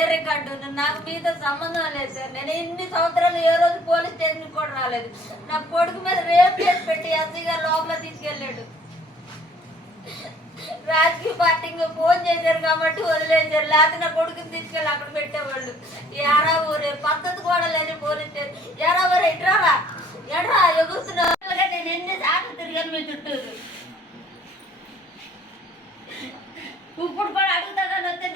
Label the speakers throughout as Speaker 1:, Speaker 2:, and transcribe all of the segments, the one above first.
Speaker 1: ఏ record నాకు మీతో సంబంధం లేదు సార్. నేను ఇన్ని సంవత్సరాలు ఏ రోజు పోలీస్ స్టేషన్ కూడా రాలేదు. నా కొడుకు మీద రేప్ చేసి పెట్టి ఎస్సీ గారు లోపల తీసుకెళ్ళాడు. రాజకీయ పార్టీకి ఫోన్ చేశారు కాబట్టి వదిలేశారు. లేకపోతే నా కొడుకుని తీసుకెళ్ళి అక్కడ పెట్టేవాళ్ళు. ఎరా ఊరే పద్ధతి కూడా లేదు పోలీస్ స్టేషన్. ఎరా ఊరే ఇట్రారా ఎట్రా? ఎగురుతున్నా నేను ఎన్ని సార్లు తిరిగాను మీ చుట్టూరు ఇప్పుడు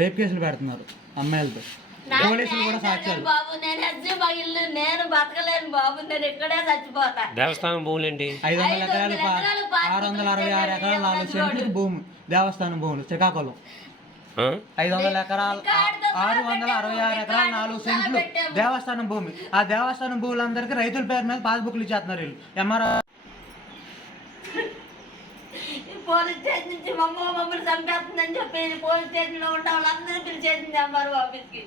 Speaker 2: రేప్ కేసులు పెడుతున్నారు అమ్మాయిలతో.
Speaker 3: దేవస్థానం
Speaker 2: ఐదు వందల
Speaker 1: ఐదు
Speaker 2: ఎకరాలు
Speaker 1: వందల ఎకరాలు
Speaker 2: ఆరు వందల అరవై ఆరు ఎకరాలు నాలుగు సెంట్లు భూమి దేవస్థానం భూములు శ్రీకాకుళం? ఐదు వందల ఎకరాలు ఆరు వందల అరవై ఆరు ఎకరాలు నాలుగు సెంట్లు. దేవస్థానం భూమి. ఆ దేవస్థానం భూములందరికీ రైతుల పేరు మీద పాస్బుక్లు ఇచ్చేస్తున్నారు వీళ్ళు. ఎంఆర్ఓ
Speaker 1: ఈ పోలీస్ స్టేషన్ నుంచి మమ్మ మమ్మల్ని చంపేస్తుందని చెప్పి ఈ పోలీస్ స్టేషన్లో ఉన్న వాళ్ళందరూ పిలిచేసింది ఎంఆర్ఓ ఆఫీస్కి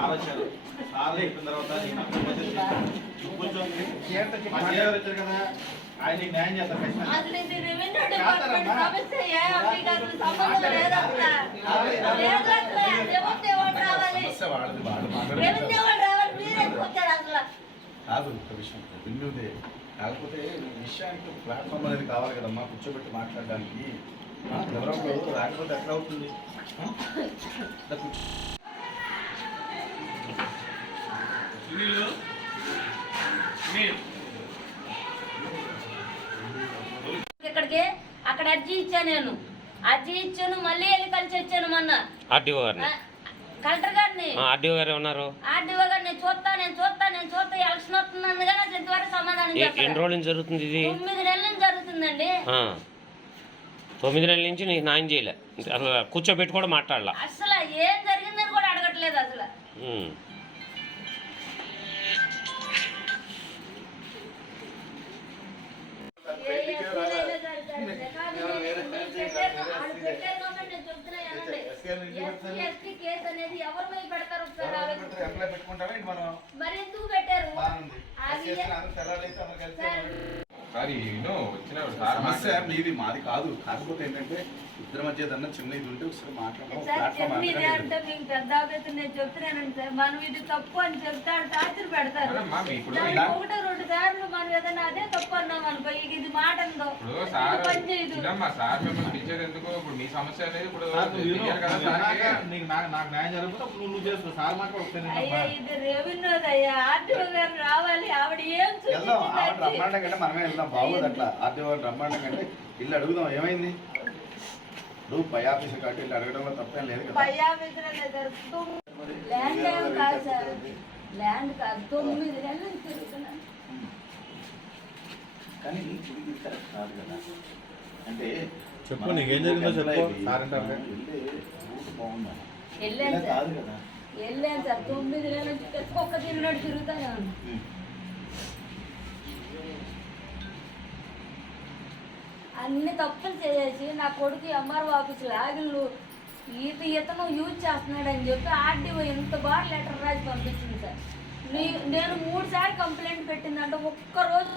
Speaker 4: ఆలోచన సార్లు చెప్పిన తర్వాత వచ్చారు కదా ఆయన న్యాయం చేస్తారు
Speaker 1: అసలు సమస్య వాళ్ళు
Speaker 4: వాళ్ళు మాట్లాడారు కాదు ఒక విషయం. విన్నుదే. కాకపోతే ఈ విషయానికి ప్లాట్ఫామ్ అనేది కావాలి కదమ్మా కూర్చోబెట్టి మాట్లాడడానికి. ఆ, ఎవరొకరు రాకపోతే ఎట్లా అవుతుంది?
Speaker 1: ఇక్కడికి అక్కడ అర్జీ ఇచ్చాను నేను. అర్జీ ఇచ్చాను మళ్ళీ వెళ్ళి కలిసి వచ్చాను మొన్న.
Speaker 3: గారిని.
Speaker 1: కలెక్టర్ గారిని.
Speaker 3: ఆర్డీఓ గారు ఉన్నారు
Speaker 1: ఆర్డీఓ గారు నేను చూస్తా నేను చూస్తా నేను చూస్తా ఎలక్షన్ వస్తుంది కానీ నాకు ఇంతవరకు సమాధానం
Speaker 3: ఎన్ని రోజుల నుంచి జరుగుతుంది ఇది?
Speaker 1: తొమ్మిది నెలల నుంచి జరుగుతుందండి.
Speaker 3: తొమ్మిది నెలల నుంచి నీకు న్యాయం చేయలే. అసలు కూర్చోబెట్టి కూడా మాట్లాడలా.
Speaker 1: అసలు ఏం జరిగిందని కూడా అడగట్లేదు అసలు. ఎస్టీ కేసు అనేది ఎవరి మీద పెడతారు ఒకసారి ఆలోచించండి.
Speaker 4: ఎంప్లాయ్ పెట్టుకుంటారా? ఏంటి మనం
Speaker 1: మరి ఎందుకు పెట్టారు?
Speaker 4: బాగుంది.
Speaker 1: అది
Speaker 4: చేసిన అందరూ తెల్లారైతే అందరూ కలిసి
Speaker 1: సార్,
Speaker 5: సారీ యూనో వచ్చినప్పుడు సార్
Speaker 4: సమస్య మీది మాది కాదు. కాకపోతే ఏంటంటే ఇద్దరి మధ్య ఏదన్నా చిన్న ఇది ఉంటే ఒకసారి మాట్లాడదాం
Speaker 1: సార్
Speaker 4: ప్లాట్ఫామ్
Speaker 1: చెప్పింది అంటే మీకు పెద్ద ఆఫీసర్ నేను చెప్తున్నానండి సార్. మనం ఇది తప్పు అని చెప్తాడు టార్చర్ పెడతారు.
Speaker 5: ఇప్పుడు
Speaker 1: దానికి ఒకటి రెండు సార్లు మనం ఏదైనా అదే తప్పు అన్నాం
Speaker 4: ఒకసారి
Speaker 1: అయ్యా ఇది రెవెన్యూ అయ్యా ఆర్టీఓ గారు రావాలి. ఆవిడ ఏం
Speaker 4: వెళ్దాం. ఆవిడ రమ్మండం కంటే మనమే వెళ్దాం. బాగోదు అట్లా ఆర్టీఓ గారు రమ్మండం కంటే ఇల్లు అడుగుదాం. ఏమైంది? నువ్వు పై ఆఫీసర్ కాబట్టి ఇల్లు అడగడంలో తప్పేం లేదు కదా.
Speaker 1: పై ఆఫీసర్ అనేది ల్యాండ్ కాదు సార్. ల్యాండ్ కాదు. తొమ్మిది నెలల తిరుగుతున్నాను.
Speaker 4: కానీ ఇప్పుడు ఇది కరెక్ట్ కాదు కదా. అంటే
Speaker 6: చెప్పు, నీకేం జరిగిందో చెప్పు.
Speaker 5: సార్ అంటే
Speaker 4: రూట్ బాగుందా? ఇలా కాదు కదా.
Speaker 1: వెళ్ళాను సార్. తొమ్మిది నెలల నుంచి ఒక్క తిరుగుతానే. అన్ని తప్పులు చేసేసి నా కొడుకు ఎంఆర్ఓ ఆఫీస్ లాగిళ్ళు ఈత ఇతను యూజ్ చేస్తున్నాడని చెప్పి ఆర్డీఓ ఇంత బాగా లెటర్ రాసి పంపించింది సార్. నీ నేను మూడు సార్లు కంప్లైంట్ పెట్టిందంటే ఒక్క రోజు